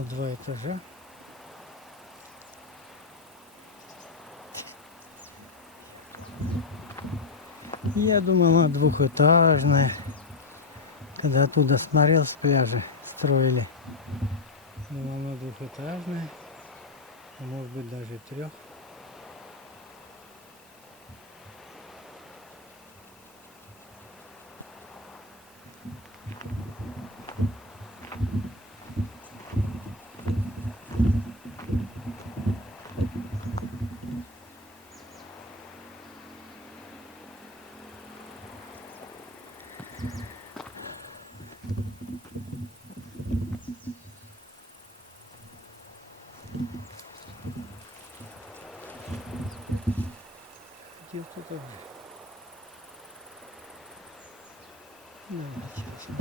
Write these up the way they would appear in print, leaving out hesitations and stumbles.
на 2 этажа. Я думал, она двухэтажная. Когда оттуда смотрел с пляжа, строили. Думал, она двухэтажная. А может быть даже трех. Где кто-то? Ну, сейчас.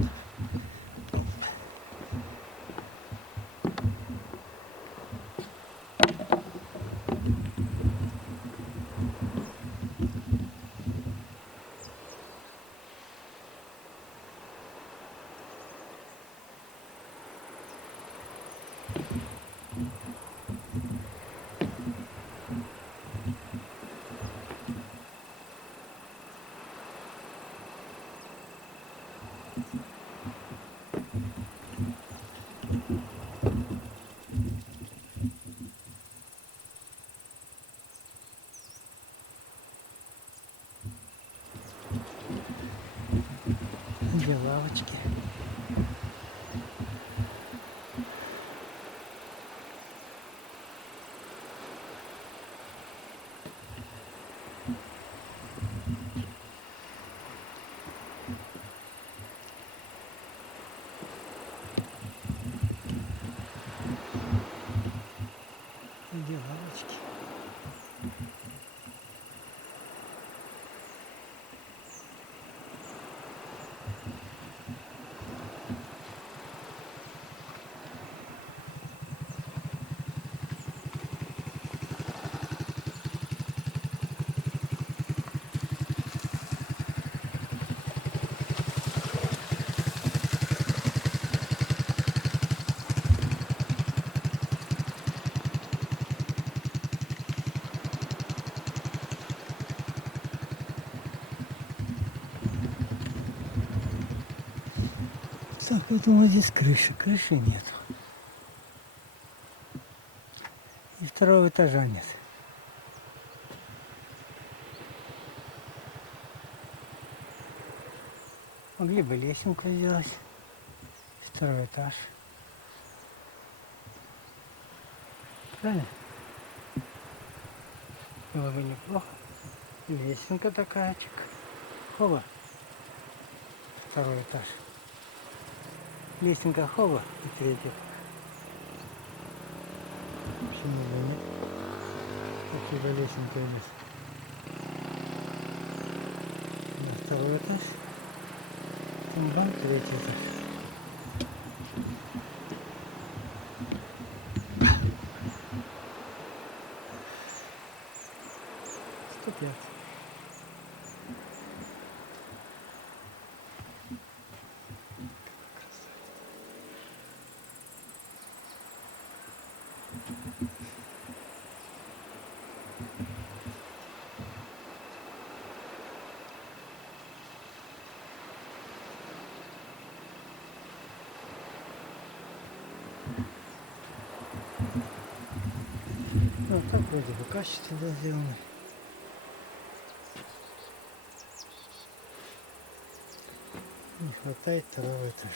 Где лавочки? Где лавочки? Так, вот у нас здесь крыша. Крыши нет. И второго этажа нет. Могли бы лесенку сделать. Второй этаж. Правильно? Было бы неплохо. Лесенка такая, чик. Хоба. Второй этаж. Лесенка хоба и третий. Почему бы нет? Какие лесенка есть. На второй этаж. Там банк, третий этаж. Ступят. Ну, так вроде бы качественно сделано. Не хватает второго этажа.